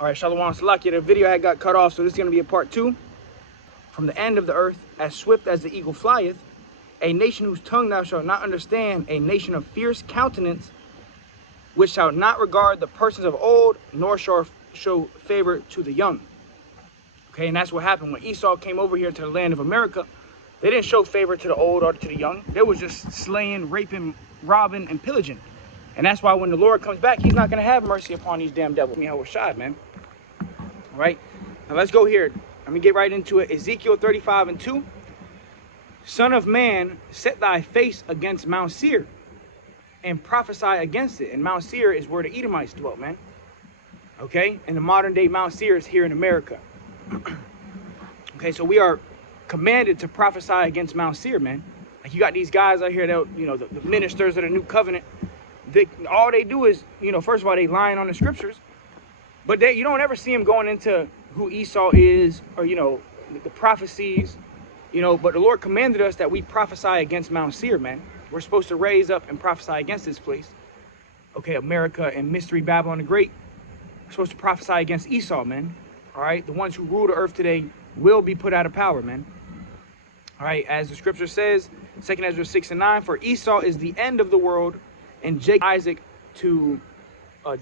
All right, Shalom Salakia. The video had got cut off, so this is going to be a part 2. From the end of the earth, as swift as the eagle flieth, a nation whose tongue thou shalt not understand, a nation of fierce countenance, which shall not regard the persons of old, nor shall show favor to the young. Okay, and that's what happened when Esau came over here to the land of America. They didn't show favor to the old or to the young. They was just slaying, raping, robbing, and pillaging. And that's why when the Lord comes back, he's not going to have mercy upon these damn devils. How was shot, man. All right, now let's go here. Let me get right into it. Ezekiel 35:2. Son of man, set thy face against Mt.Seir and prophesy against it. And Mt.Seir is where the Edomites dwelt, man. Okay, and the modern day Mt.Seir is here in America. Okay, so we are commanded to prophesy against Mt.Seir, man. Like you got these guys out here that, you know, the ministers of the new covenant. All they do is, you know, first of all, they lying on the scriptures, but you don't ever see them going into who Esau is, or, you know, the prophecies, you know. But the Lord commanded us that we prophesy against Mt.Seir, man. We're supposed to raise up and prophesy against this place. Okay, America and Mystery Babylon the Great. We're supposed to prophesy against Esau, man. All right, the ones who rule the earth today will be put out of power, man. All right, as the scripture says, 2 Ezra 6:9, for Esau is the end of the world, and Isaac to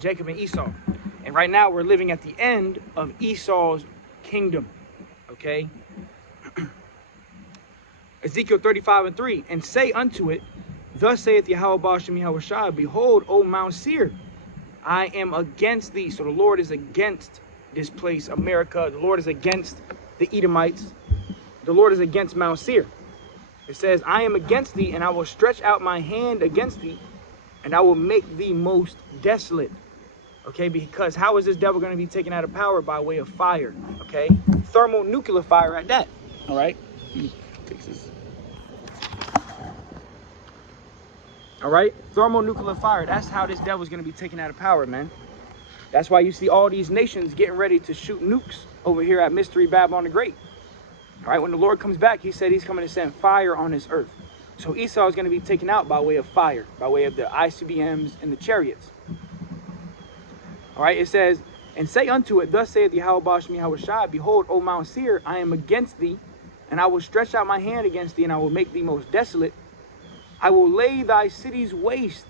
Jacob and Esau. And right now we're living at the end of Esau's kingdom. Okay. Ezekiel 35:3, and say unto it, thus saith Yahweh Ba'ashem Yahweh Shai, behold, O Mt.Seir, I am against thee. So the Lord is against this place, America. The Lord is against the Edomites. The Lord is against Mt.Seir. It says, I am against thee, and I will stretch out my hand against thee, and I will make thee most desolate. Okay, because how is this devil going to be taken out of power? By way of fire. Okay, thermonuclear fire at that. All right. Fix this. All right, thermonuclear fire. That's how this devil's going to be taken out of power, man. That's why you see all these nations getting ready to shoot nukes over here at Mystery Babylon the Great. All right, when the Lord comes back, he said he's coming to send fire on this earth. So Esau is going to be taken out by way of fire, by way of the ICBMs and the chariots. All right, it says, and say unto it, thus saith Yahweh Ba'ashem Yahweh Shai, behold, O Mt.Seir, I am against thee, and I will stretch out my hand against thee, and I will make thee most desolate. I will lay thy cities waste,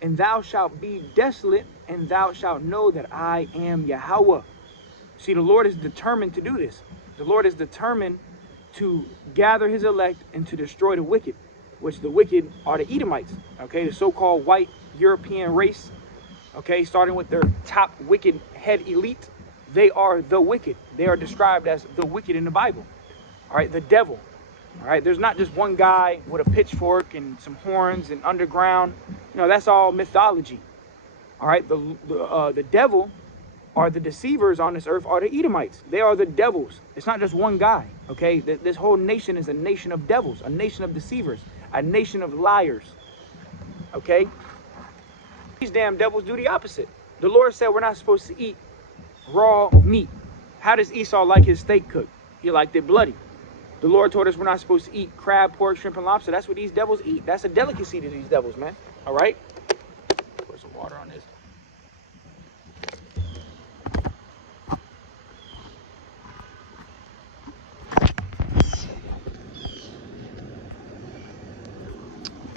and thou shalt be desolate, and thou shalt know that I am Yahweh. See, the Lord is determined to do this. The Lord is determined to gather his elect and to destroy the wicked, which the wicked are the Edomites, okay, the so-called white European race, okay, starting with their top wicked head elite. They are the wicked. They are described as the wicked in the Bible. All right, the devil. All right, there's not just one guy with a pitchfork and some horns and underground. You know, that's all mythology. All right, the devil, are the deceivers on this earth, are the Edomites. They are the devils. It's not just one guy, okay? This whole nation is a nation of devils, a nation of deceivers, a nation of liars, okay? These damn devils do the opposite. The Lord said we're not supposed to eat raw meat. How does Esau like his steak cooked? He liked it bloody. The Lord told us we're not supposed to eat crab, pork, shrimp, and lobster. That's what these devils eat. That's a delicacy to these devils, man. All right? Put some water on this.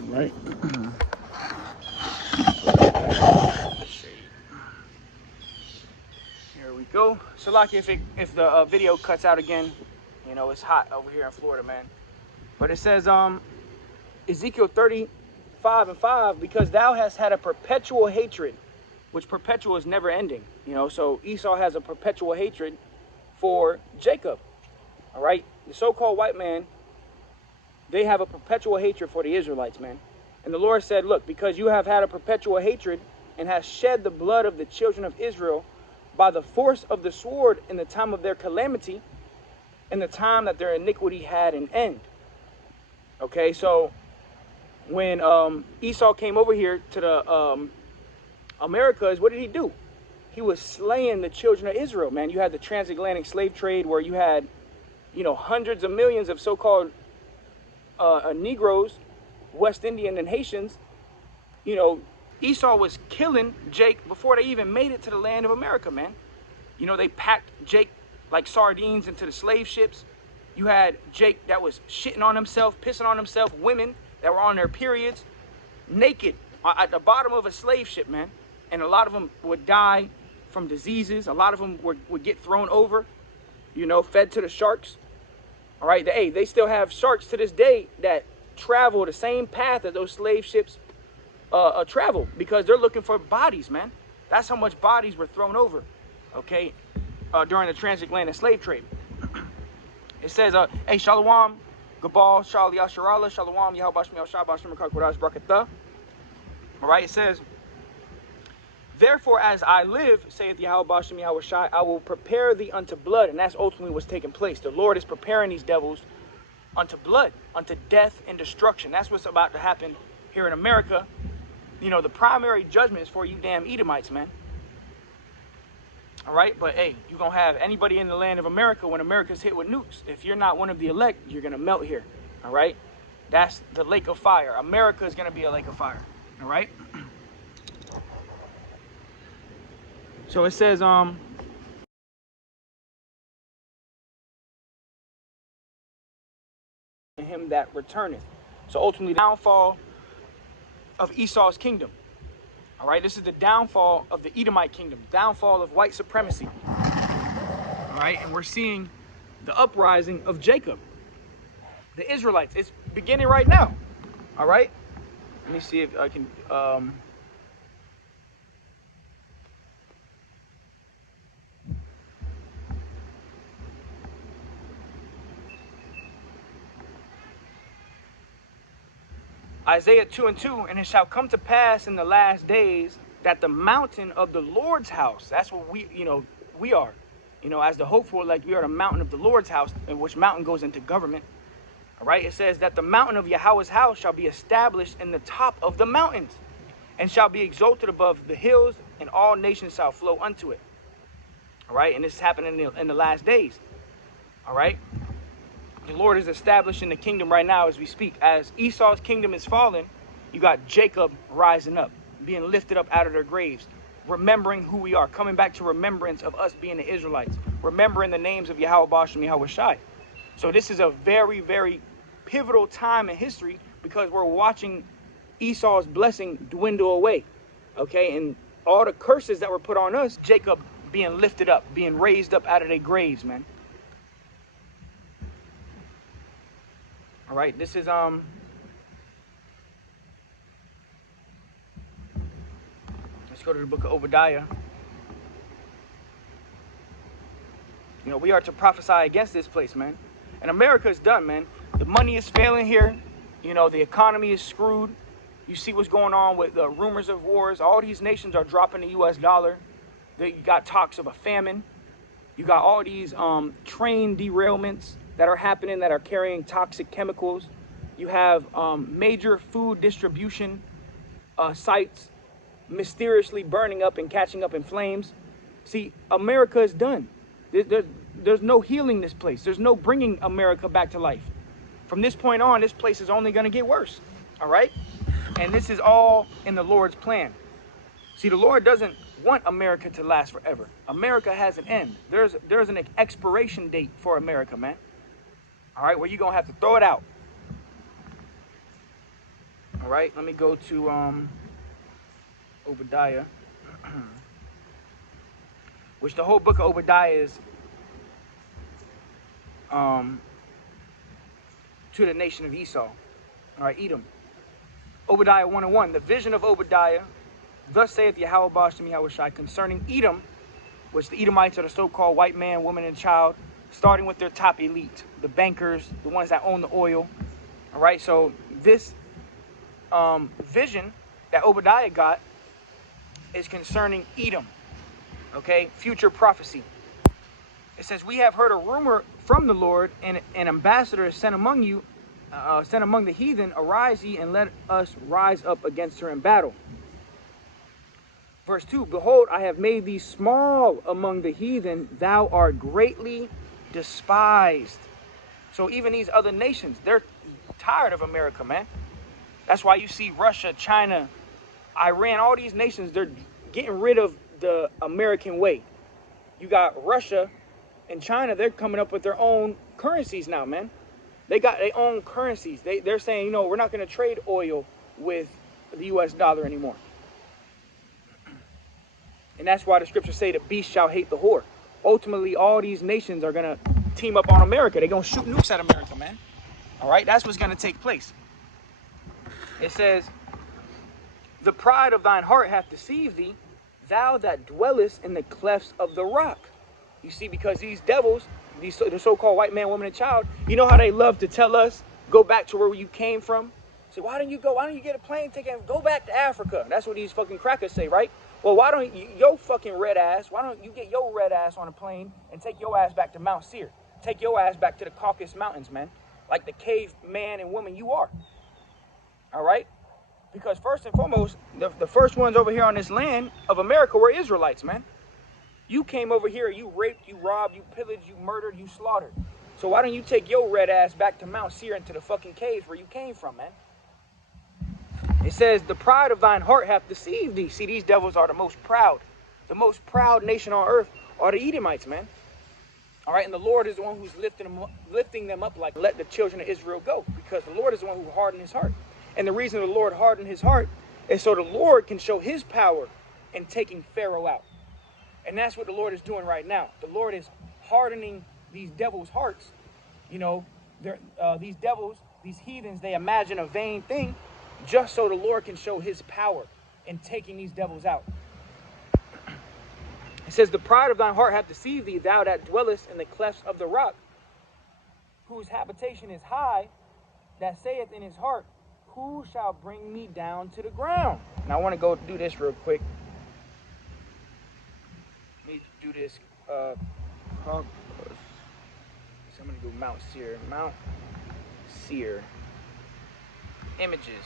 Right. Here we go. So, like, if the video cuts out again, you know, it's hot over here in Florida, man. But it says, Ezekiel 35:5, because thou hast had a perpetual hatred, which perpetual is never ending, you know. So Esau has a perpetual hatred for Jacob. All right, the so-called white man, they have a perpetual hatred for the Israelites, man. And the Lord said, look, because you have had a perpetual hatred and have shed the blood of the children of Israel by the force of the sword in the time of their calamity, in the time that their iniquity had an end. Okay, so when Esau came over here to the Americas, what did he do? He was slaying the children of Israel, man. You had the transatlantic slave trade where you had, you know, hundreds of millions of so-called Negroes, West Indian and Haitians. You know, Esau was killing Jake before they even made it to the land of America, man. You know, they packed Jake like sardines into the slave ships. You had Jake that was shitting on himself, pissing on himself, women that were on their periods, naked at the bottom of a slave ship, man. And a lot of them would die from diseases. A lot of them would get thrown over, you know, fed to the sharks. All right, they still have sharks to this day that travel the same path that those slave ships travel, because they're looking for bodies, man. That's how much bodies were thrown over, okay, during the transatlantic slave trade. It says, hey, Shalom, Gabal, Shal Yasharala, Shalom, Yahabashmi, Shabash, Kodash, Brakatha. All right, it says, therefore, as I live, saith Yahabashmi, Yahushai, I will prepare thee unto blood. And that's ultimately what's taking place. The Lord is preparing these devils unto blood, unto death and destruction. That's what's about to happen here in America. You know, the primary judgment is for you damn Edomites, man. All right, but hey, you're going to have anybody in the land of America when America's hit with nukes. If you're not one of the elect, you're going to melt here. All right, that's the lake of fire. America is going to be a lake of fire. All right. So it says, him that returneth. So ultimately, the downfall of Esau's kingdom. All right, this is the downfall of the Edomite kingdom, downfall of white supremacy. All right, and we're seeing the uprising of Jacob, the Israelites. It's beginning right now. All right, let me see if I can. Isaiah 2:2, and it shall come to pass in the last days that the mountain of the Lord's house, that's what we are, as the hopeful elect, we are the mountain of the Lord's house, in which mountain goes into government. All right, it says that the mountain of Yahweh's house shall be established in the top of the mountains, and shall be exalted above the hills, and all nations shall flow unto it. All right, and this is happening in the last days. All right. The Lord is establishing the kingdom right now as we speak. As Esau's kingdom is fallen, you got Jacob rising up, being lifted up out of their graves, remembering who we are, coming back to remembrance of us being the Israelites, remembering the names of Yahweh Bashem, Yahweh Shai. So this is a very, very pivotal time in history, because we're watching Esau's blessing dwindle away, okay? And all the curses that were put on us, Jacob being lifted up, being raised up out of their graves, man. All right, this is let's go to the book of Obadiah. We are to prophesy against this place, man. And America is done, man. The money is failing here. The economy is screwed. You see what's going on with the rumors of wars. All these nations are dropping the U.S. dollar. You got talks of a famine. You got all these train derailments that are happening that are carrying toxic chemicals. You have major food distribution sites mysteriously burning up and catching up in flames. See, America is done. There's no healing this place. There's no bringing America back to life. From this point on, this place is only going to get worse. All right? And this is all in the Lord's plan. See, the Lord doesn't want America to last forever. America has an end. There's an expiration date for America, man. All right, where you're going to have to throw it out. All right, let me go to Obadiah, which the whole book of Obadiah is to the nation of Esau. All right, Edom. Obadiah 1:1, the vision of Obadiah. Thus saith Yahweh Bashem Yahweh Shai concerning Edom, which the Edomites are the so-called white man, woman, and child, starting with their top elite, the bankers, the ones that own the oil. All right, so this vision that Obadiah got is concerning Edom. Okay, future prophecy. It says, we have heard a rumor from the Lord, and an ambassador is sent among you, sent among the heathen. Arise ye, and let us rise up against her in battle. Verse 2, behold, I have made thee small among the heathen. Thou art greatly despised. So even these other nations, they're tired of America, man. That's why you see Russia, China, Iran, all these nations, they're getting rid of the American way. You got Russia and China, they're coming up with their own currencies now, man. They got their own currencies. They're saying, you know, we're not going to trade oil with the U.S. dollar anymore. And that's why the scriptures say the beast shall hate the whore. Ultimately, all these nations are going to team up on America. They're going to shoot nukes at America, man. All right, that's what's going to take place. It says, the pride of thine heart hath deceived thee, thou that dwellest in the clefts of the rock. You see, because these devils, the so-called white man, woman, and child, you know how they love to tell us, go back to where you came from? Say, why don't you go? Why don't you get a plane ticket and go back to Africa? That's what these fucking crackers say, right? Well, why don't you, your fucking red ass, why don't you get your red ass on a plane and take your ass back to Mt.Seir? Take your ass back to the Caucasus Mountains, man. Like the cave man and woman you are. All right? Because first and foremost, the first ones over here on this land of America were Israelites, man. You came over here, you raped, you robbed, you pillaged, you murdered, you slaughtered. So why don't you take your red ass back to Mt.Seir and to the fucking caves where you came from, man? It says, the pride of thine heart hath deceived thee. See, these devils are the most proud. The most proud nation on earth are the Edomites, man. All right, and the Lord is the one who's lifting them up like, let the children of Israel go. Because the Lord is the one who hardened his heart. And the reason the Lord hardened his heart is so the Lord can show his power in taking Pharaoh out. And that's what the Lord is doing right now. The Lord is hardening these devils' hearts. You know, these devils, these heathens, they imagine a vain thing just so the Lord can show his power in taking these devils out. It says, the pride of thine heart hath deceived thee, thou that dwellest in the clefts of the rock, whose habitation is high, that saith in his heart, who shall bring me down to the ground? Now I want to go do this real quick. Let me do this. So I'm going to do Mt.Seir. Mt.Seir. Images.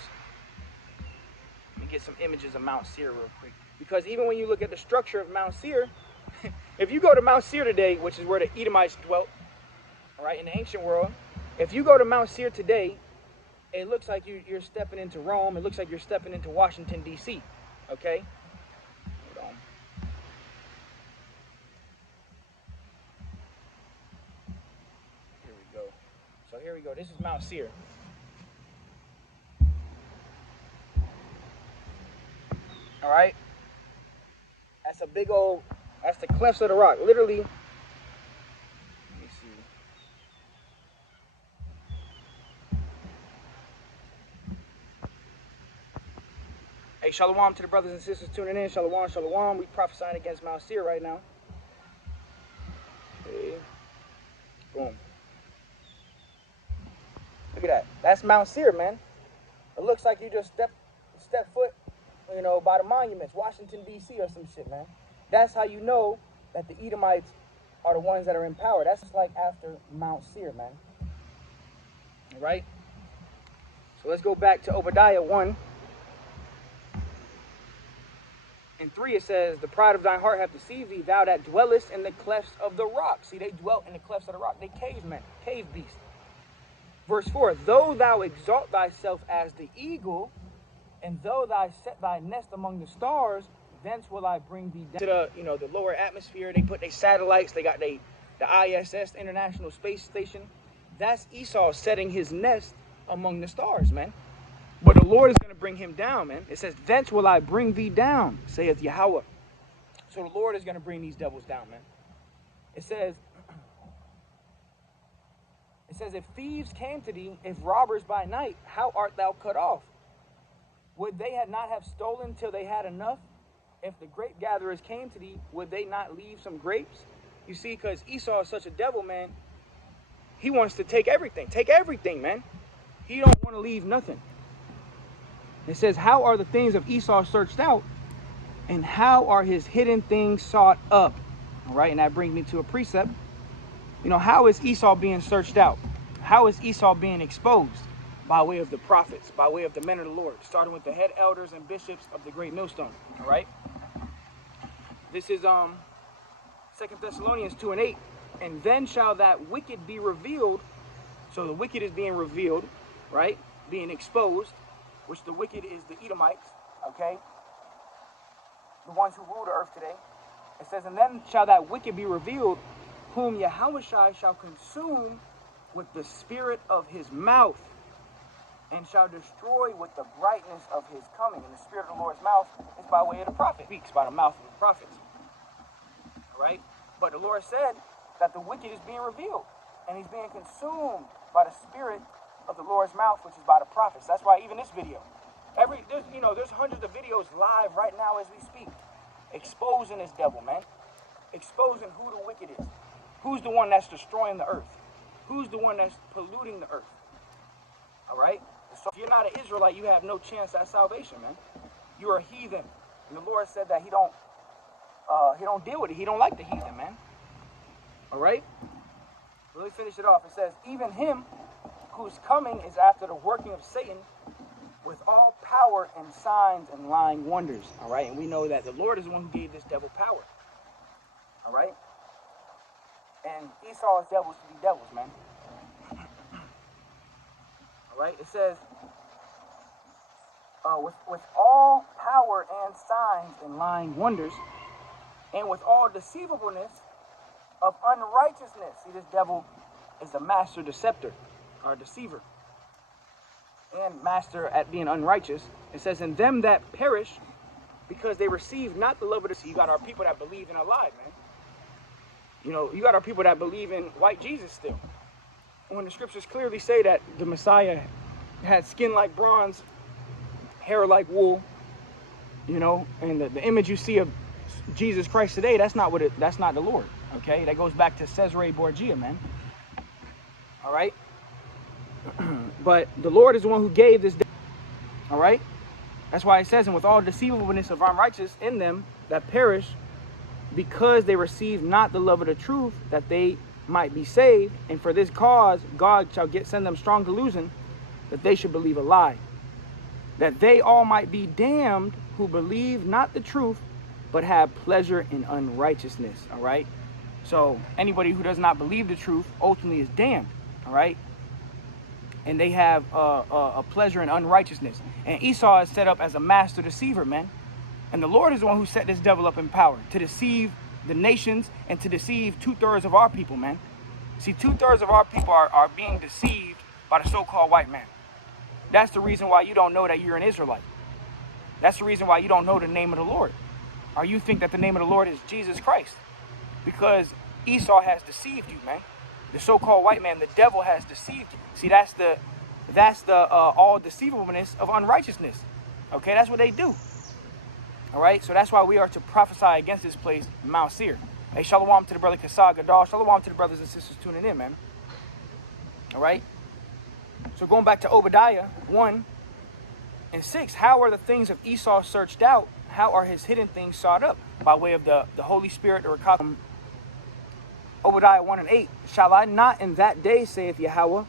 Let me get some images of Mt.Seir real quick. Because even when you look at the structure of Mt.Seir, if you go to Mt.Seir today, which is where the Edomites dwelt, all right, in the ancient world, if you go to Mt.Seir today, it looks like you're stepping into Rome. It looks like you're stepping into Washington, D.C., okay? Hold on. Here we go. So here we go. This is Mt.Seir. All right? That's a big old, that's the clefts of the rock. Literally, let me see. Hey, shalom to the brothers and sisters tuning in. Shalom, shalom. We prophesying against Mt.Seir right now. Okay. Boom. Look at that. That's Mt.Seir, man. It looks like you just step foot, you know, by the monuments, Washington, D.C. or some shit, man. That's how you know that the Edomites are the ones that are in power. That's just like after Mt.Seir, man. All right? So let's go back to Obadiah 1. In 3 it says, the pride of thine heart hath deceived thee, thou that dwellest in the clefts of the rock. See, they dwelt in the clefts of the rock. They cavemen, cave beasts. Verse 4, though thou exalt thyself as the eagle, and though thou set thy nest among the stars, thence will I bring thee down to the, you know, the lower atmosphere. They put their satellites. They got the ISS, International Space Station. That's Esau setting his nest among the stars, man. But the Lord is going to bring him down, man. It says, thence will I bring thee down, saith Yahweh. So the Lord is going to bring these devils down, man. It says, if thieves came to thee, if robbers by night, how art thou cut off? Would they not have stolen till they had enough? If the grape gatherers came to thee, would they not leave some grapes? You see, because Esau is such a devil, man. He wants to take everything. Take everything, man. He don't want to leave nothing. It says, how are the things of Esau searched out? And how are his hidden things sought up? All right, and that brings me to a precept. You know, how is Esau being searched out? How is Esau being exposed? By way of the prophets, by way of the men of the Lord, starting with the head elders and bishops of the great millstone. All right. This is 2 Thessalonians 2 and 8. And then shall that wicked be revealed. So the wicked is being revealed, right? Being exposed, which the wicked is the Edomites, okay? The ones who rule the earth today. It says, and then shall that wicked be revealed, whom Yahushua shall consume with the spirit of his mouth, and shall destroy with the brightness of his coming. And the spirit of the Lord's mouth is by way of the prophet. Speaks by the mouth of the prophets. All right? But the Lord said that the wicked is being revealed, and he's being consumed by the spirit of the Lord's mouth, which is by the prophets. That's why even this video, there's hundreds of videos live right now as we speak, exposing this devil, man. Exposing who the wicked is. Who's the one that's destroying the earth? Who's the one that's polluting the earth? All right? So if you're not an Israelite, you have no chance at salvation, man. You're a heathen. And the Lord said that he don't deal with it. He don't like the heathen, man. All right? Let me finish it off. It says, even him whose coming is after the working of Satan with all power and signs and lying wonders. All right? And we know that the Lord is the one who gave this devil power. All right? And Esau's devils to be devils, man. All right? It says, with all power and signs and lying wonders, and with all deceivableness of unrighteousness. See, this devil is a master deceptor, or deceiver, and master at being unrighteous. It says, in them that perish, because they receive not the love of the sea. You got our people that believe in a lie, man. You got our people that believe in white Jesus still. When the scriptures clearly say that the Messiah had skin like bronze, hair like wool, and the image you see of Jesus Christ today, that's not the Lord. Okay, that goes back to Caesarea Borgia, man. All right, but the Lord is the one who gave this. All right, that's why it says, and with all deceivableness of unrighteous in them that perish, because they receive not the love of the truth, that they might be saved. And for this cause God shall send them strong delusion, that they should believe a lie, that they all might be damned who believe not the truth, but have pleasure in unrighteousness. All right, so anybody who does not believe the truth ultimately is damned. All right, and they have a pleasure in unrighteousness. And Esau is set up as a master deceiver, man. And the Lord is the one who set this devil up in power to deceive the nations and to deceive 2/3 of our people, man. See, 2/3 of our people are being deceived by the so-called white man. That's the reason why you don't know that you're an Israelite. That's the reason why you don't know the name of the Lord. Or you think that the name of the Lord is Jesus Christ. Because Esau has deceived you, man. The so-called white man, the devil has deceived you. See, that's the all deceivableness of unrighteousness. Okay, that's what they do. All right, so that's why we are to prophesy against this place, Mt.Seir. Hey, shalom to the brother Kasag Gadal. Shalom to the brothers and sisters tuning in, man. All right. So going back to Obadiah 1:6, how are the things of Esau searched out? How are his hidden things sought up? By way of the Holy Spirit or Obadiah 1:8. Shall I not in that day, saith Yahweh,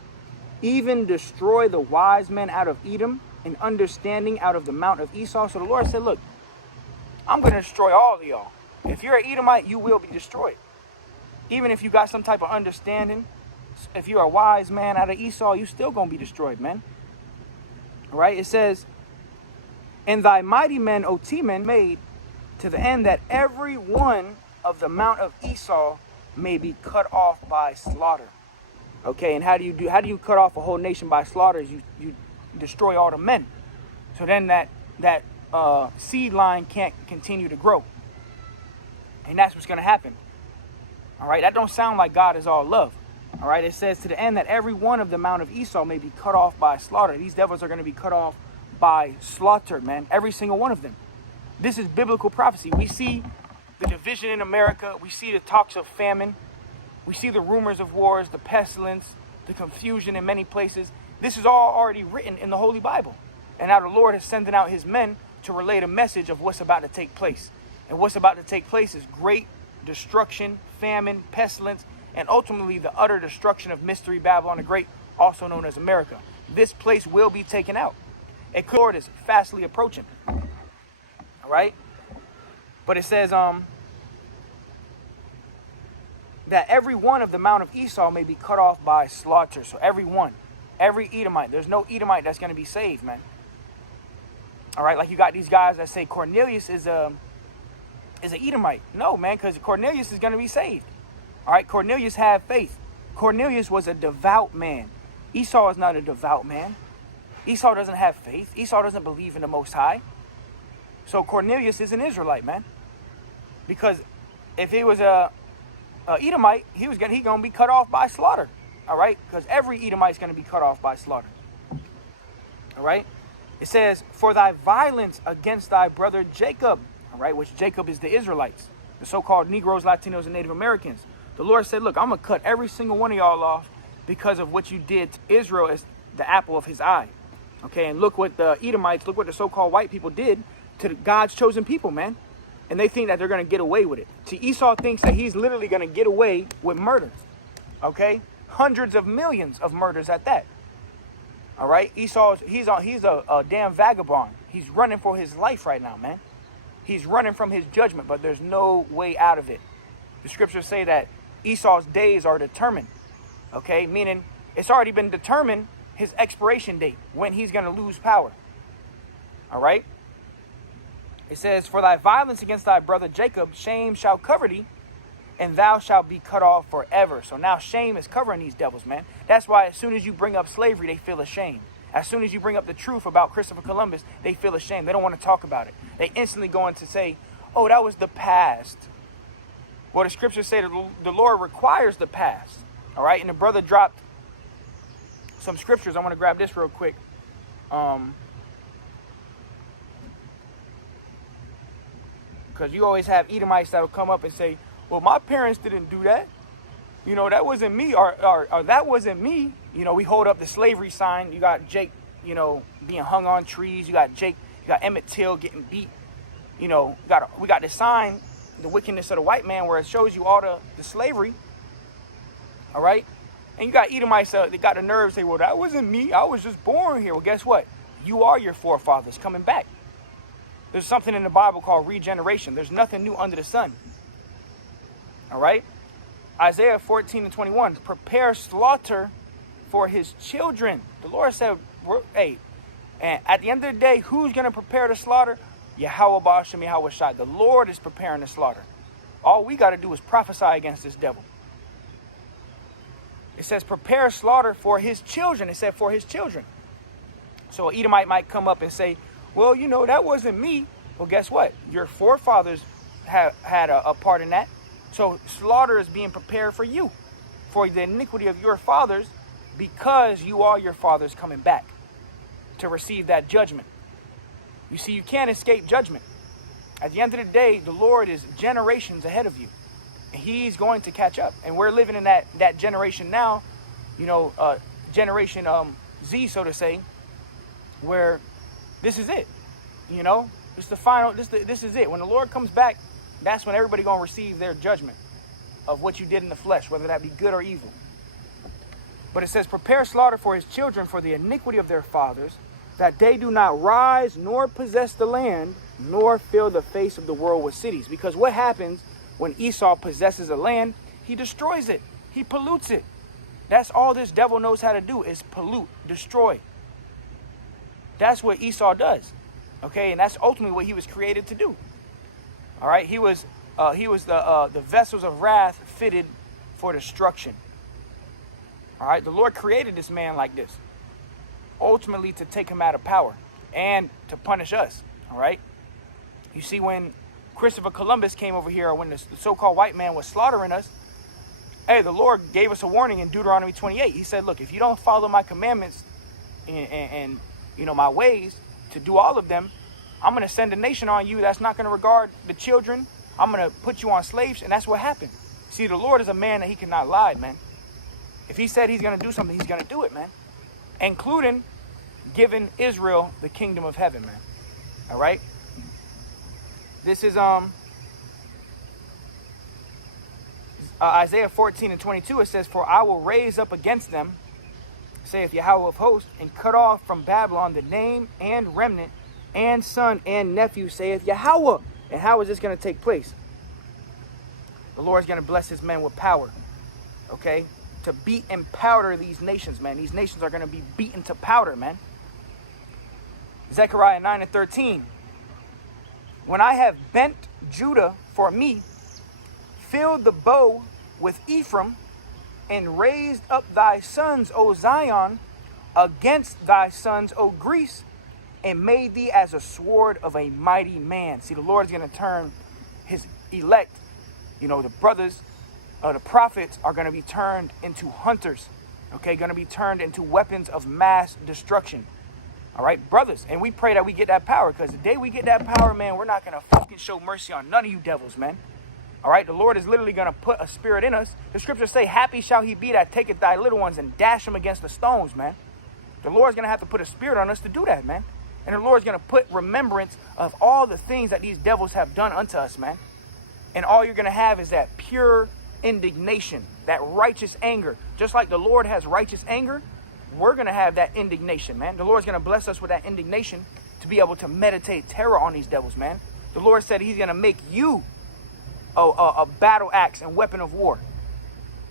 even destroy the wise men out of Edom and understanding out of the mount of Esau? So the Lord said, look, I'm going to destroy all of y'all. If you're an Edomite, you will be destroyed. Even if you got some type of understanding, if you're a wise man out of Esau, you still going to be destroyed, man. All right, it says, and thy mighty men, O T-men, made to the end that every one of the mount of Esau may be cut off by slaughter. Okay, and how do you cut off a whole nation by slaughter? You destroy all the men. So then that seed line can't continue to grow. And that's what's going to happen. All right, that don't sound like God is all love. All right, it says to the end that every one of the mount of Esau may be cut off by slaughter. These devils are going to be cut off by slaughter, man. Every single one of them. This is biblical prophecy. We see the division in America. We see the talks of famine. We see the rumors of wars, the pestilence, the confusion in many places. This is all already written in the Holy Bible. And now the Lord is sending out his men to relay the message of what's about to take place. And what's about to take place is great destruction, famine, pestilence, and ultimately the utter destruction of Mystery Babylon the Great, also known as America. This place will be taken out. A Lord is fastly approaching. All right? But it says that every one of the mount of Esau may be cut off by slaughter. So every one, every Edomite. There's no Edomite that's going to be saved, man. All right, like you got these guys that say Cornelius is a is an Edomite. No, man, because Cornelius is going to be saved. All right, Cornelius had faith. Cornelius was a devout man. Esau is not a devout man. Esau doesn't have faith. Esau doesn't believe in the Most High. So Cornelius is an Israelite, man. Because if he was a Edomite, he gonna be cut off by slaughter. All right, because every Edomite is going to be cut off by slaughter. All right, it says, "For thy violence against thy brother Jacob," all right, which Jacob is the Israelites, the so-called Negroes, Latinos, and Native Americans. The Lord said, look, I'm going to cut every single one of y'all off because of what you did to Israel as the apple of his eye. Okay, and look what the Edomites, look what the so-called white people did to God's chosen people, man. And they think that they're going to get away with it. See, Esau thinks that he's literally going to get away with murders. Okay, hundreds of millions of murders at that. All right, Esau, he's a damn vagabond. He's running for his life right now, man. He's running from his judgment, but there's no way out of it. The scriptures say that Esau's days are determined. Okay, meaning it's already been determined his expiration date, when he's going to lose power. All right. It says, "For thy violence against thy brother Jacob, shame shall cover thee, and thou shalt be cut off forever." So now shame is covering these devils, man. That's why as soon as you bring up slavery, they feel ashamed. As soon as you bring up the truth about Christopher Columbus, they feel ashamed. They don't want to talk about it. They instantly go in to say, oh, that was the past. Well, the scriptures say that the Lord requires the past. All right. And the brother dropped some scriptures. I want to grab this real quick. Because you always have Edomites that will come up and say, well, my parents didn't do that. You know, that wasn't me, or that wasn't me. You know, we hold up the slavery sign. You got Jake, you know, being hung on trees. You got Jake, you got Emmett Till getting beat. You know, we got this sign, the wickedness of the white man, where it shows you all the slavery. All right. And you got Edomites that got the nerve to say, well, that wasn't me. I was just born here. Well, guess what? You are your forefathers coming back. There's something in the Bible called regeneration. There's nothing new under the sun. All right. Isaiah 14:21, prepare slaughter for his children. The Lord said, hey, and at the end of the day, who's going to prepare the slaughter? Yahweh Ba'ashem Yahweh Shai. The Lord is preparing the slaughter. All we got to do is prophesy against this devil. It says, prepare slaughter for his children. It said for his children. So an Edomite might come up and say, well, you know, that wasn't me. Well, guess what? Your forefathers had a part in that. So slaughter is being prepared for you, for the iniquity of your fathers, because you are your fathers coming back to receive that judgment. You see, you can't escape judgment. At the end of the day, the Lord is generations ahead of you. And he's going to catch up. And we're living in that generation now, you know, generation Z, so to say, where this is it. You know, it's the final, this is it. When the Lord comes back, that's when everybody going to receive their judgment of what you did in the flesh, whether that be good or evil. But it says, prepare slaughter for his children for the iniquity of their fathers, that they do not rise nor possess the land, nor fill the face of the world with cities. Because what happens when Esau possesses a land? He destroys it. He pollutes it. That's all this devil knows how to do, is pollute, destroy. That's what Esau does. Okay, and that's ultimately what he was created to do. All right, he was the vessels of wrath fitted for destruction. All right, the Lord created this man like this, ultimately to take him out of power and to punish us. All right, you see, when Christopher Columbus came over here, or when the so-called white man was slaughtering us, hey, the Lord gave us a warning in Deuteronomy 28. He said, look, if you don't follow my commandments and you know, my ways, to do all of them, I'm going to send a nation on you that's not going to regard the children. I'm going to put you on slaves. And that's what happened. See, the Lord is a man that he cannot lie, man. If he said he's going to do something, he's going to do it, man. Including giving Israel the kingdom of heaven, man. All right. This is Isaiah 14:22. It says, for I will raise up against them, saith Yahweh of hosts, and cut off from Babylon the name and remnant and son and nephew, saith Yahweh. And how is this going to take place? The Lord is going to bless his men with power. Okay? To beat and powder these nations, man. These nations are going to be beaten to powder, man. Zechariah 9:13. When I have bent Judah for me, filled the bow with Ephraim, and raised up thy sons, O Zion, against thy sons, O Greece, and made thee as a sword of a mighty man. See, the Lord is going to turn his elect, the brothers, the prophets are going to be turned into hunters, okay, going to be turned into weapons of mass destruction. All right, brothers, and we pray that we get that power, because the day we get that power, man, we're not going to fucking show mercy on none of you devils, man. All right, the Lord is literally going to put a spirit in us. The scriptures say, happy shall he be that taketh thy little ones and dash them against the stones, man. The Lord's going to have to put a spirit on us to do that, man. And the Lord's going to put remembrance of all the things that these devils have done unto us, man. And all you're going to have is that pure indignation, that righteous anger. Just like the Lord has righteous anger, we're going to have that indignation, man. The Lord's going to bless us with that indignation to be able to meditate terror on these devils, man. The Lord said he's going to make you a battle axe and weapon of war.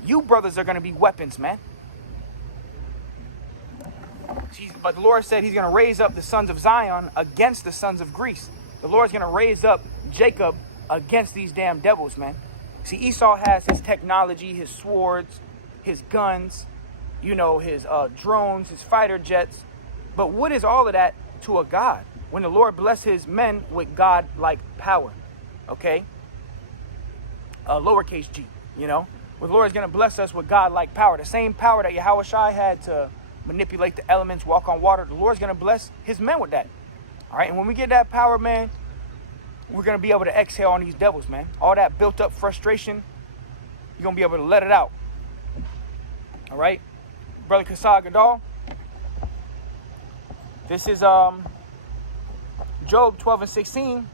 You brothers are going to be weapons, man. But the Lord said he's going to raise up the sons of Zion against the sons of Greece. The Lord's going to raise up Jacob against these damn devils, man. See, Esau has his technology, his swords, his guns, his drones, his fighter jets. But what is all of that to a God when the Lord bless his men with God-like power? Okay? Lowercase g, Well, the Lord is going to bless us with God-like power. The same power that Yahushua had to manipulate the elements, walk on water. The Lord's going to bless his men with that. All right? And when we get that power, man, we're going to be able to exhale on these devils, man. All that built up frustration, you're going to be able to let it out. All right? Brother Kasai Gadol. This is Job 12:16.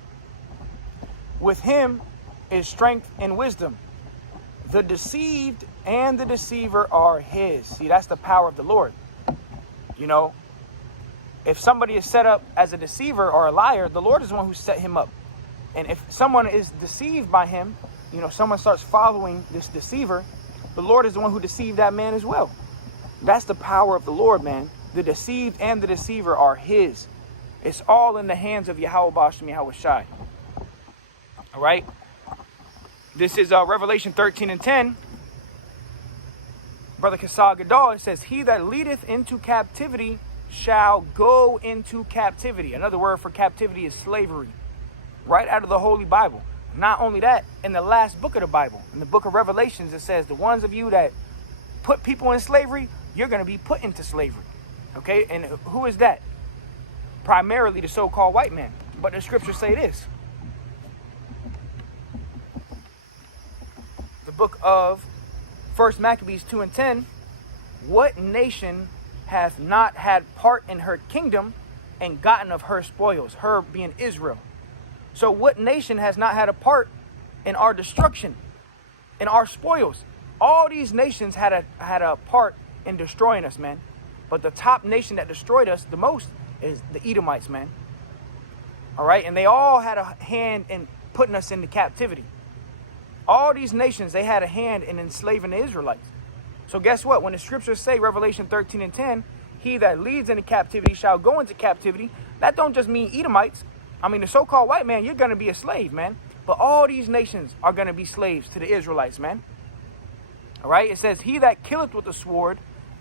With him is strength and wisdom. The deceived and the deceiver are his. See, that's the power of the Lord. If somebody is set up as a deceiver or a liar, the Lord is the one who set him up. And if someone is deceived by him, someone starts following this deceiver, the Lord is the one who deceived that man as well. That's the power of the Lord, man. The deceived and the deceiver are his. It's all in the hands of Yahweh Bashem Yahushai. All right? This is Revelation 13:10. Brother Kasai Gadol, it says, he that leadeth into captivity shall go into captivity. Another word for captivity is slavery. Right out of the Holy Bible. Not only that, in the last book of the Bible, in the book of Revelations, it says the ones of you that put people in slavery, you're going to be put into slavery. Okay? And who is that? Primarily the so-called white man. But the scriptures say this. The book of 1 Maccabees 2:10. What nation hath not had part in her kingdom and gotten of her spoils? Her being Israel. So what nation has not had a part in our destruction, in our spoils? All these nations had a part in destroying us, man. But the top nation that destroyed us the most is the Edomites, man. All right? And they all had a hand in putting us into captivity. All these nations, they had a hand in enslaving the Israelites. So guess what? When the scriptures say, Revelation 13:10, he that leads into captivity shall go into captivity, that don't just mean Edomites. I mean, the so-called white man, you're going to be a slave, man. But all these nations are going to be slaves to the Israelites, man. All right? It says, he that killeth with the sword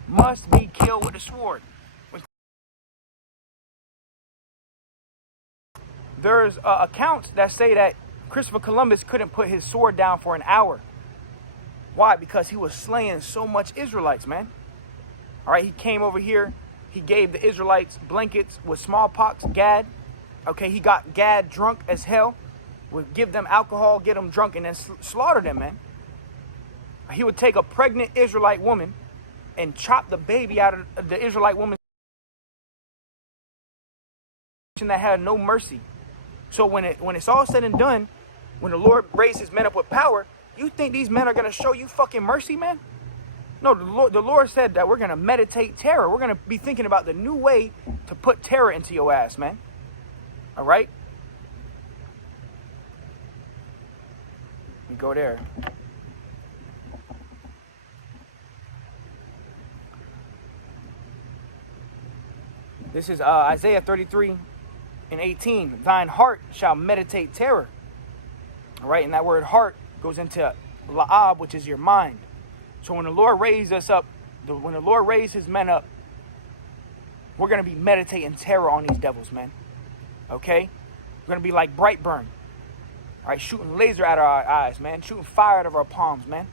must be killed with the sword. There's accounts that say that Christopher Columbus couldn't put his sword down for an hour. Why? Because he was slaying so much Israelites, man. All right, he came over here. He gave the Israelites blankets with smallpox, Gad. Okay, he got Gad drunk as hell. Would give them alcohol, get them drunk, and then slaughter them, man. He would take a pregnant Israelite woman and chop the baby out of the Israelite woman that had no mercy. So when it's all said and done, when the Lord raised his men up with power, you think these men are going to show you fucking mercy, man? No, the Lord said that we're going to meditate terror. We're going to be thinking about the new way to put terror into your ass, man. All right? We go there. This is Isaiah 33, in 18, thine heart shall meditate terror. All right, and that word heart goes into la'ab, which is your mind. So when the Lord raised us up, when the Lord raised his men up, we're going to be meditating terror on these devils, man. Okay? We're going to be like Brightburn. All right, shooting laser out of our eyes, man. Shooting fire out of our palms, man.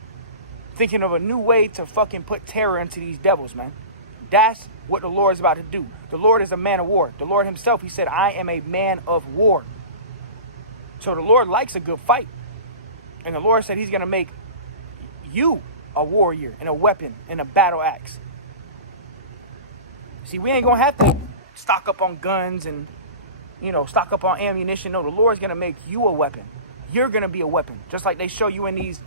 Thinking of a new way to fucking put terror into these devils, man. That's what the Lord is about to do. The Lord is a man of war. The Lord himself, he said, I am a man of war. So the Lord likes a good fight. And the Lord said he's going to make you a warrior and a weapon and a battle axe. See, we ain't going to have to stock up on guns and, stock up on ammunition. No, the Lord's going to make you a weapon. You're going to be a weapon. Just like they show you in these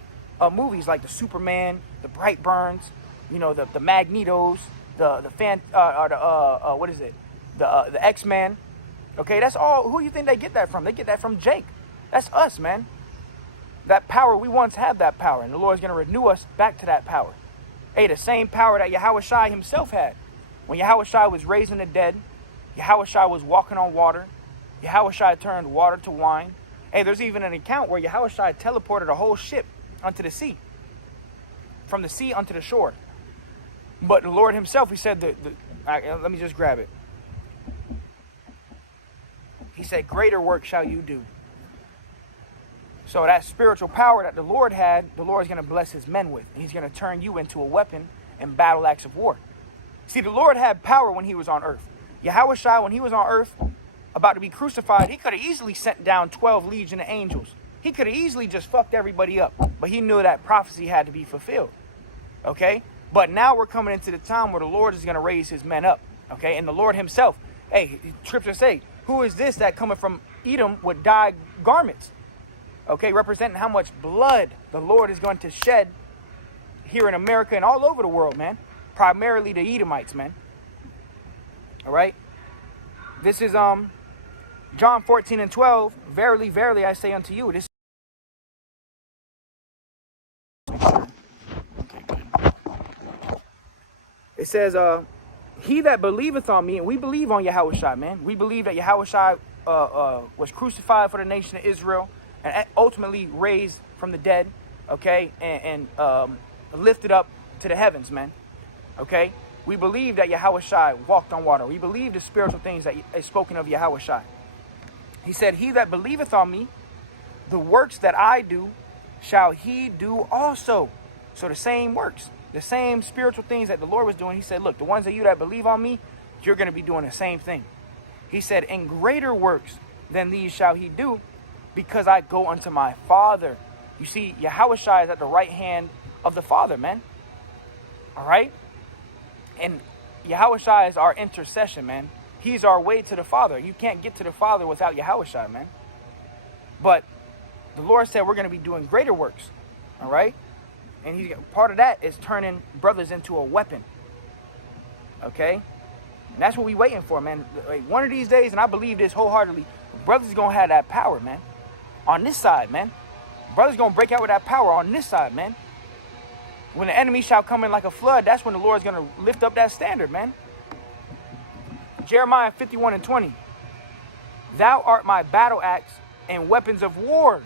movies like the Superman, the Brightburns, the Magnetos, the X-Men. Okay, that's all. Who do you think they get that from? They get that from Jake. That's us, man. That power, we once had that power, and the Lord's going to renew us back to that power. Hey, the same power that Yahushua himself had. When Yahushua was raising the dead, Yahushua was walking on water. Yahushua turned water to wine. Hey, there's even an account where Yahushua teleported a whole ship onto the sea. From the sea onto the shore. But the Lord himself, he said, let me just grab it. He said, greater work shall you do. So that spiritual power that the Lord had, the Lord is going to bless his men with. And he's going to turn you into a weapon and battle axe of war. See, the Lord had power when he was on earth. Yahushua, when he was on earth, about to be crucified, he could have easily sent down 12 legion of angels. He could have easily just fucked everybody up. But he knew that prophecy had to be fulfilled. Okay? But now we're coming into the time where the Lord is going to raise his men up. Okay? And the Lord himself, hey, scriptures say, who is this that coming from Edom with dyed garments? Okay, representing how much blood the Lord is going to shed here in America and all over the world, man. Primarily the Edomites, man. All right? This is John 14:12. Verily, verily, I say unto you, this. Okay, good. It says, he that believeth on me, and we believe on Yahushua, man. We believe that Yahushua was crucified for the nation of Israel and ultimately raised from the dead, okay, and lifted up to the heavens, man. Okay, we believe that Yahushua walked on water. We believe the spiritual things that is spoken of Yahushua. He said, he that believeth on me, the works that I do, shall he do also. So the same works, the same spiritual things that the Lord was doing. He said, look, the ones of you that believe on me, you're going to be doing the same thing. He said, and greater works than these shall he do, because I go unto my Father. You see, Yahushua is at the right hand of the Father, man. All right? And Yahushua is our intercession, man. He's our way to the Father. You can't get to the Father without Yahushua, man. But the Lord said we're going to be doing greater works. All right? And part of that is turning brothers into a weapon. Okay? And that's what we're waiting for, man. Like, one of these days, and I believe this wholeheartedly, brothers going to have that power, man. On this side, man. Brothers going to break out with that power on this side, man. When the enemy shall come in like a flood, that's when the Lord's going to lift up that standard, man. Jeremiah 51:20. Thou art my battle axe and weapons of war.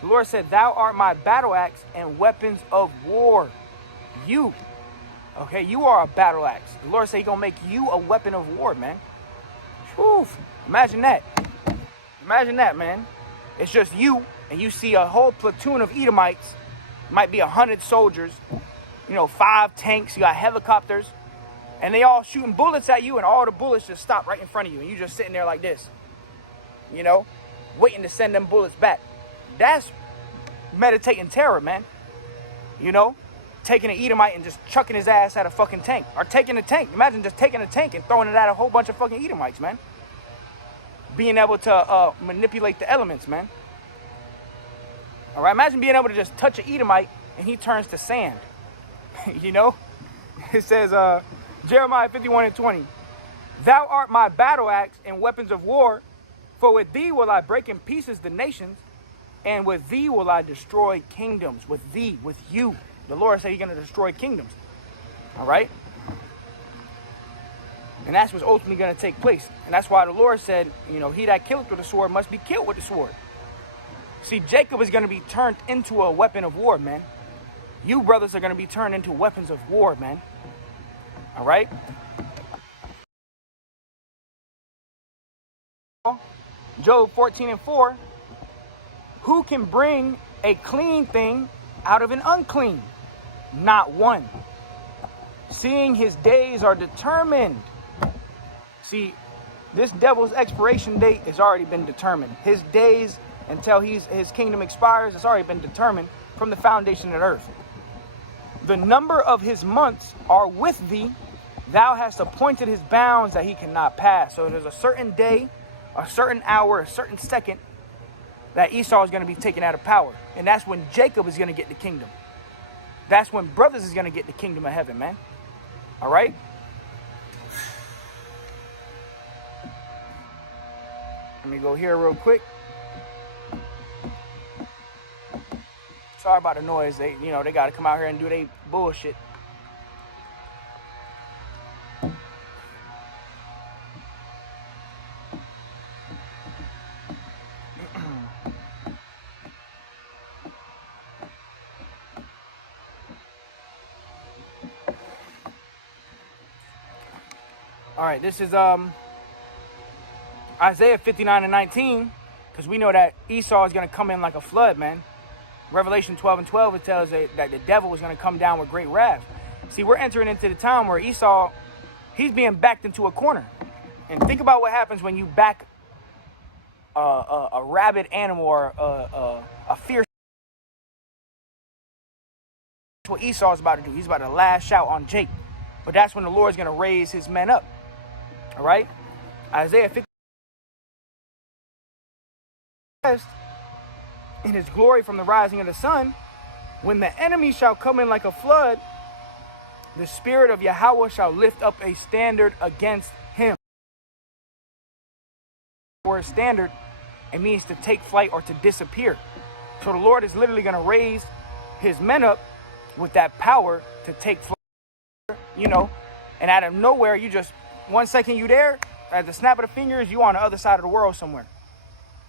The Lord said, thou art my battle axe and weapons of war. You. Okay, you are a battle axe. The Lord said he's going to make you a weapon of war, man. Whew. Imagine that. Imagine that, man. It's just you, and you see a whole platoon of Edomites. Might be 100 soldiers, 5 tanks, you got helicopters, and they all shooting bullets at you, and all the bullets just stop right in front of you, and you just sitting there like this, waiting to send them bullets back. That's meditating terror, man. Taking an Edomite and just chucking his ass at a fucking tank, or taking a tank. Imagine just taking a tank and throwing it at a whole bunch of fucking Edomites, man. Being able to manipulate the elements, man. All right, imagine being able to just touch an Edomite and he turns to sand. It says, Jeremiah 51:20, thou art my battle axe and weapons of war, for with thee will I break in pieces the nations, and with thee will I destroy kingdoms. With thee, with you. The Lord said he's going to destroy kingdoms. All right? And that's what's ultimately going to take place. And that's why the Lord said, you know, he that killeth with the sword must be killed with the sword. See, Jacob is going to be turned into a weapon of war, man. You brothers are going to be turned into weapons of war, man. All right? Job 14:4. Who can bring a clean thing out of an unclean? Not one. Seeing his days are determined. See, this devil's expiration date has already been determined. His days until his kingdom expires has already been determined from the foundation of the earth. The number of his months are with thee. Thou hast appointed his bounds that he cannot pass. So there's a certain day, a certain hour, a certain second that Esau is going to be taken out of power. And that's when Jacob is going to get the kingdom. That's when brothers is going to get the kingdom of heaven, man. All right? Let me go here real quick. Sorry about the noise. They got to come out here and do their bullshit. All right, this is Isaiah 59:19, because we know that Esau is going to come in like a flood, man. Revelation 12:12, it tells us that the devil is going to come down with great wrath. See, we're entering into the time where Esau, he's being backed into a corner. And think about what happens when you back a rabid animal or a fierce. That's what Esau is about to do. He's about to lash out on Jacob. But that's when the Lord's going to raise his men up. All right? Isaiah 50. In his glory from the rising of the sun, when the enemy shall come in like a flood, the spirit of Yahweh shall lift up a standard against him. Or a standard, it means to take flight or to disappear. So the Lord is literally going to raise his men up with that power to take flight, you know, and out of nowhere, you just, 1 second you there, at the snap of the fingers, you on the other side of the world somewhere,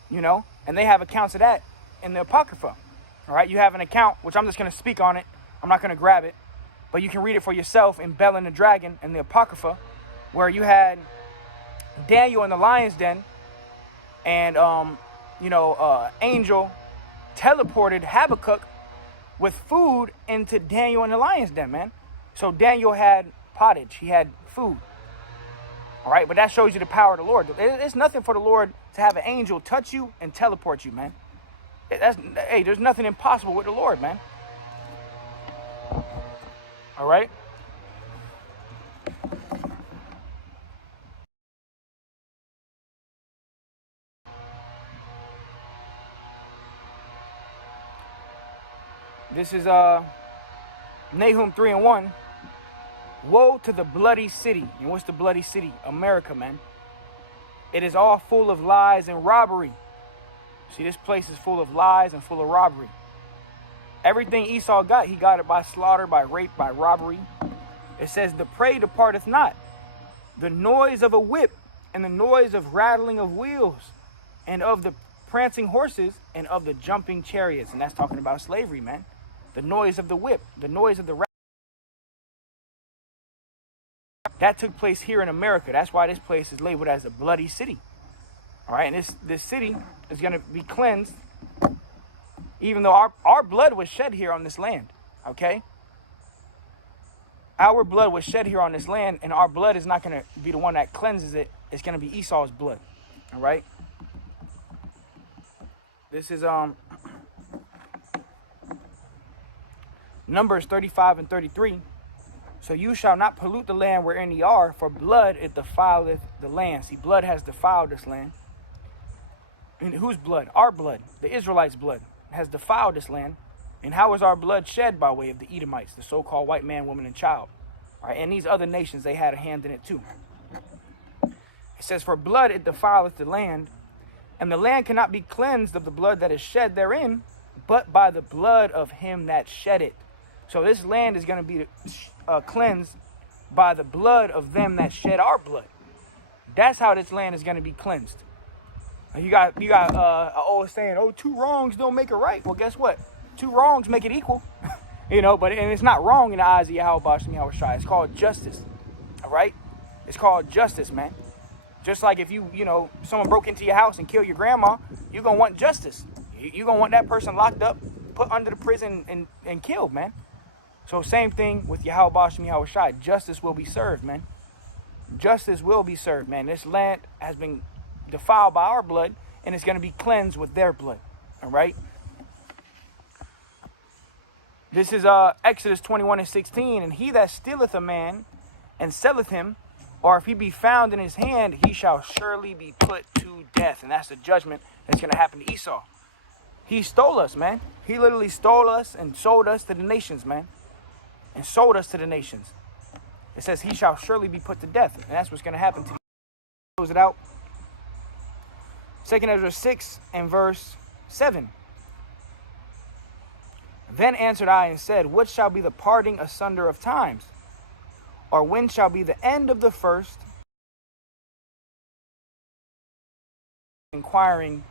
you know, and they have accounts of that in the Apocrypha. All right, you have an account, which I'm just going to speak on it. I'm not going to grab it, but you can read it for yourself in Bel and the Dragon in the Apocrypha, where you had Daniel in the lion's den, and angel teleported Habakkuk with food into Daniel in the lion's den, man. So Daniel had pottage, he had food. All right, but that shows you the power of the Lord. It's nothing for the Lord to have an angel touch you and teleport you, man. There's nothing impossible with the Lord, man. All right? This is Nahum 3:1. Woe to the bloody city. And what's the bloody city? America, man. It is all full of lies and robbery. See, this place is full of lies and full of robbery. Everything Esau got, he got it by slaughter, by rape, by robbery. It says, the prey departeth not. The noise of a whip and the noise of rattling of wheels and of the prancing horses and of the jumping chariots. And that's talking about slavery, man. The noise of the whip, the noise of the that took place here in America. That's why this place is labeled as a bloody city. All right, and this city is going to be cleansed, even though our blood was shed here on this land, okay? Our blood was shed here on this land, and our blood is not going to be the one that cleanses it. It's going to be Esau's blood, all right? This is Numbers 35 and 33. So you shall not pollute the land wherein ye are, for blood it defileth the land. See, blood has defiled this land. And whose blood? Our blood, the Israelites' blood, has defiled this land. And how is our blood shed? By way of the Edomites, the so-called white man, woman, and child. All right, and these other nations, they had a hand in it too. It says, for blood it defileth the land, and the land cannot be cleansed of the blood that is shed therein, but by the blood of him that shed it. So this land is going to be cleansed by the blood of them that shed our blood. That's how this land is going to be cleansed. You got an old saying, oh, two wrongs don't make it right. Well, guess what? Two wrongs make it equal. You know, and it's not wrong in the eyes of Yahweh Bashem Yahweh Shai. It's called justice. All right? It's called justice, man. Just like if someone broke into your house and killed your grandma, you're going to want justice. You're going to want that person locked up, put under the prison, and killed, man. So same thing with Yahweh Bashem Yahweh Shai. Justice will be served, man. Justice will be served, man. This land has been defiled by our blood, and it's going to be cleansed with their blood. All right? This is Exodus 21:16. And he that stealeth a man and selleth him, or if he be found in his hand, he shall surely be put to death. And that's the judgment that's going to happen to Esau. He stole us, man. He literally stole us and sold us to the nations, man. And sold us to the nations. It says he shall surely be put to death. And that's what's going to happen to him. Close it out. 2 Ezra 6 and verse 7. Then answered I and said, what shall be the parting asunder of times? Or when shall be the end of the first? Inquiring,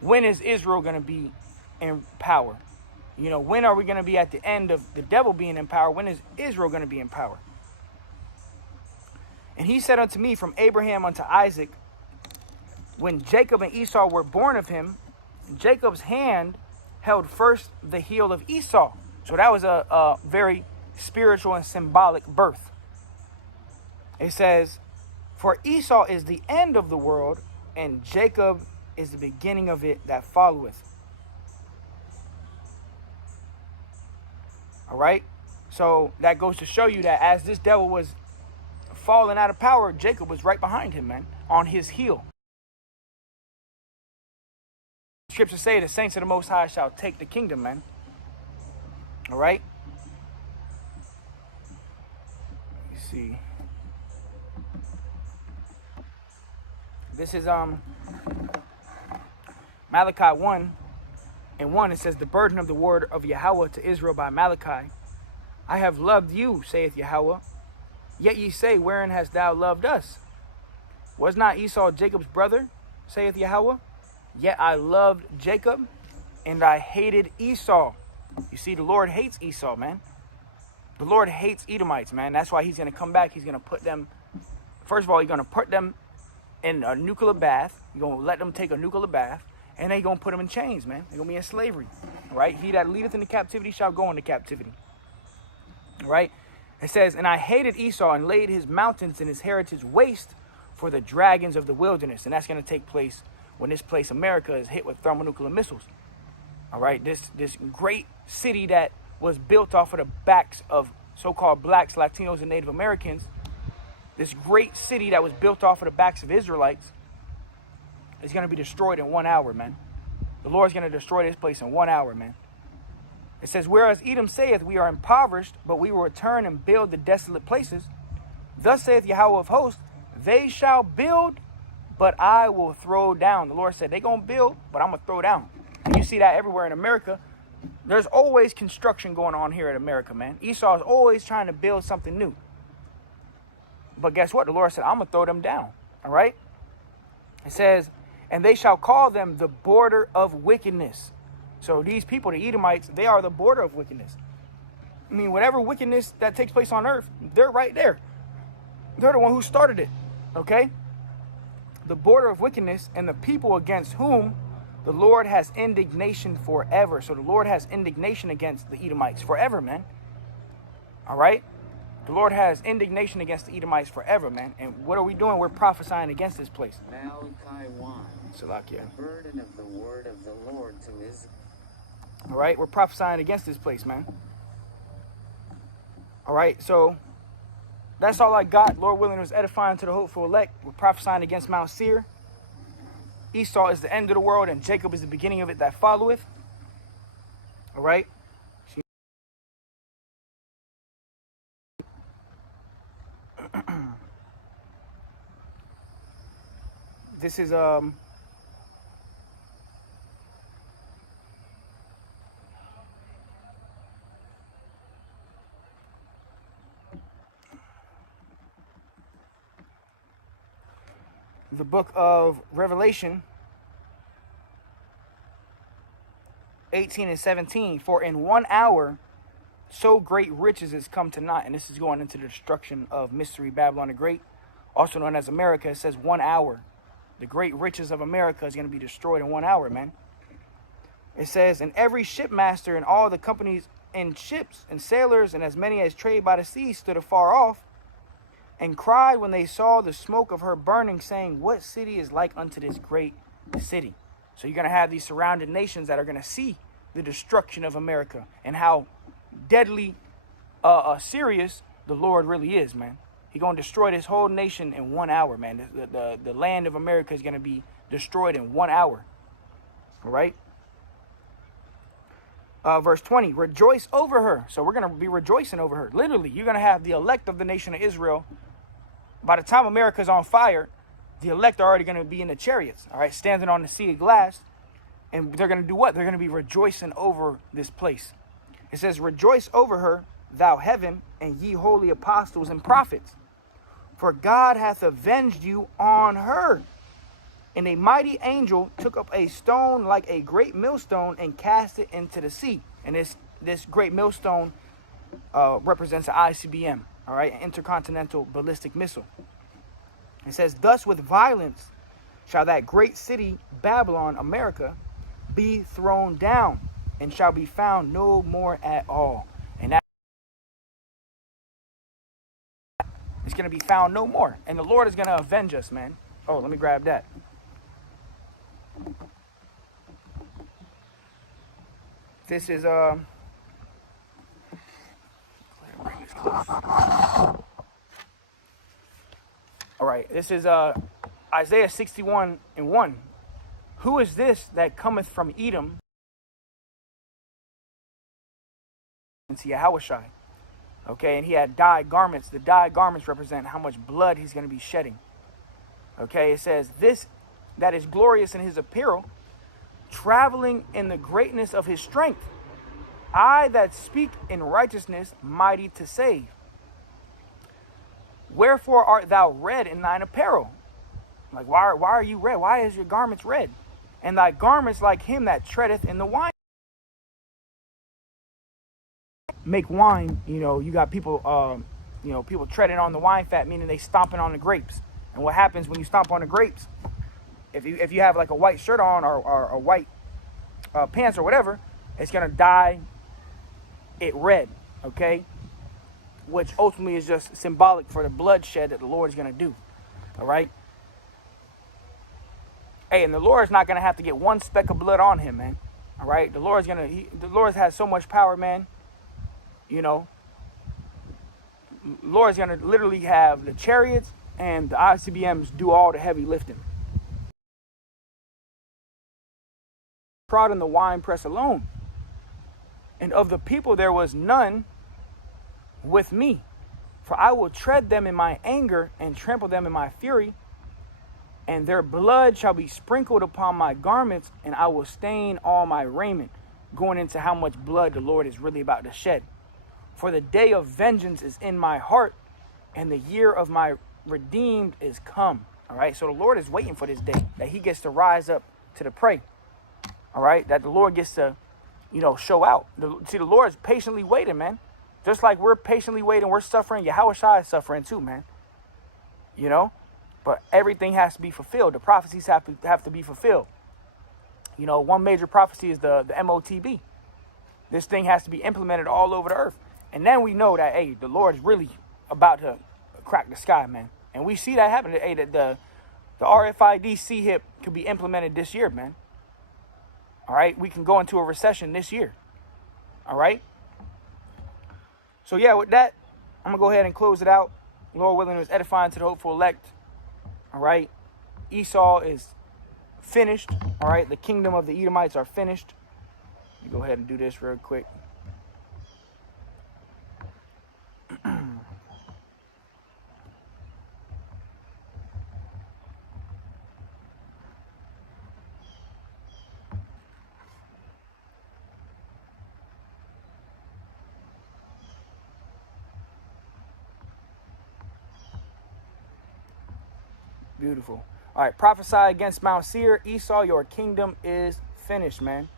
when is Israel going to be in power? You know, when are we going to be at the end of the devil being in power? When is Israel going to be in power? And he said unto me, from Abraham unto Isaac, when Jacob and Esau were born of him, Jacob's hand held first the heel of Esau. So that was a very spiritual and symbolic birth. It says, for Esau is the end of the world, and Jacob is the beginning of it that followeth. All right? So that goes to show you that as this devil was falling out of power, Jacob was right behind him, man, on his heel. Scriptures say the saints of the Most High shall take the kingdom, man. All right? Let me see. This is Malachi 1 and 1. It says, the burden of the word of Yahweh to Israel by Malachi. I have loved you, saith Yahweh. Yet ye say, wherein hast thou loved us? Was not Esau Jacob's brother, saith Yahweh? Yet I loved Jacob, and I hated Esau. You see, the Lord hates Esau, man. The Lord hates Edomites, man. That's why he's going to come back. He's going to put them, first of all, he's going to put them in a nuclear bath. He's going to let them take a nuclear bath, and then he's going to put them in chains, man. They're going to be in slavery, right? He that leadeth into captivity shall go into captivity, right? It says, and I hated Esau and laid his mountains and his heritage waste for the dragons of the wilderness. And that's going to take place when this place, America, is hit with thermonuclear missiles. All right, this great city that was built off of the backs of so-called blacks, Latinos, and Native Americans, this great city that was built off of the backs of Israelites, is going to be destroyed in 1 hour, man. The Lord's going to destroy this place in 1 hour, man. It says, whereas Edom saith, we are impoverished, but we will return and build the desolate places. Thus saith Yahweh of hosts, they shall build, but I will throw down. The Lord said, they're going to build, but I'm going to throw down. And you see that everywhere in America. There's always construction going on here in America, man. Esau is always trying to build something new. But guess what? The Lord said, I'm going to throw them down. All right? It says, and they shall call them the border of wickedness. So these people, the Edomites, they are the border of wickedness. I mean, whatever wickedness that takes place on earth, they're right there. They're the one who started it. Okay? The border of wickedness, and the people against whom the Lord has indignation forever. So the Lord has indignation against the Edomites forever, man. All right? The Lord has indignation against the Edomites forever, man. And what are we doing? We're prophesying against this place. Malachi 1. Salakia. The burden of the word of the Lord to Israel. All right? We're prophesying against this place, man. All right? So that's all I got. Lord willing, it was edifying to the hopeful elect. We're prophesying against Mt.Seir. Esau is the end of the world, and Jacob is the beginning of it that followeth. All right? This is the book of Revelation 18 and 17. For in 1 hour so great riches is come to naught. And this is going into the destruction of Mystery Babylon the Great, also known as America. It says 1 hour. The great riches of America is going to be destroyed in 1 hour, man. It says, and every shipmaster and all the companies in ships and sailors and as many as trade by the sea stood afar off and cried when they saw the smoke of her burning, saying, what city is like unto this great city? So you're going to have these surrounding nations that are going to see the destruction of America and how deadly serious the Lord really is, man. He's going to destroy this whole nation in 1 hour, man. The land of America is going to be destroyed in 1 hour. All right? Verse 20, rejoice over her. So we're going to be rejoicing over her. Literally, you're going to have the elect of the nation of Israel. By the time America's on fire, the elect are already going to be in the chariots, all right, standing on the sea of glass. And they're going to do what? They're going to be rejoicing over this place. It says, rejoice over her, thou heaven, and ye holy apostles and prophets. For God hath avenged you on her. And a mighty angel took up a stone like a great millstone and cast it into the sea. And this great millstone represents an ICBM, all right, an intercontinental ballistic missile. It says, thus with violence shall that great city, Babylon, America, be thrown down, and shall be found no more at all. And that it's going to be found no more. And the Lord is going to avenge us, man. Oh, let me grab that. This is all right, this is Isaiah 61 and 1. Who is this that cometh from Edom into Yahushai? Okay, and he had dyed garments. The dyed garments represent how much blood he's going to be shedding. Okay, it says, this that is glorious in his apparel, traveling in the greatness of his strength. I that speak in righteousness, mighty to save. Wherefore art thou red in thine apparel? Like, why are you red? Why is your garments red? And thy garments like him that treadeth in the wine. Make wine, you got people, people treading on the wine fat, meaning they stomping on the grapes. And what happens when you stomp on the grapes? If you have like a white shirt on or white pants or whatever, it's gonna dye it red, okay? Which ultimately is just symbolic for the bloodshed that the Lord is gonna do, all right? Hey, and the Lord is not gonna have to get one speck of blood on him, man. All right, the Lord has so much power, man. The Lord's gonna literally have the chariots and the ICBMs do all the heavy lifting. Trod in the winepress alone, and of the people there was none with me. For I will tread them in my anger and trample them in my fury, and their blood shall be sprinkled upon my garments, and I will stain all my raiment. Going into how much blood the Lord is really about to shed. For the day of vengeance is in my heart, and the year of my redeemed is come. All right, so the Lord is waiting for this day that he gets to rise up to the prey. All right, that the Lord gets to, show out. See, the Lord is patiently waiting, man. Just like we're patiently waiting, we're suffering. Yahushua is suffering too, man. But everything has to be fulfilled. The prophecies have to be fulfilled. One major prophecy is the MOTB. This thing has to be implemented all over the earth. And then we know that, hey, the Lord is really about to crack the sky, man. And we see that happen. Hey, the RFID C-HIP could be implemented this year, man. All right, we can go into a recession this year. All right. So yeah, with that, I'm gonna go ahead and close it out. Lord willing, it was edifying to the hopeful elect. All right, Esau is finished. All right, the kingdom of the Edomites are finished. Let me go ahead and do this real quick. Beautiful. All right, prophesy against Mt.Seir. Esau, your kingdom is finished, man.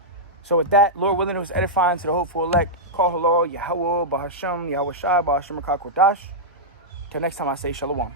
So with that, Lord willing, it was edifying to the hopeful elect. Call hello, Yahweh, Bahasham, Yahweh Shai, Bahasham, Kakwadash. Till next time I say shalom.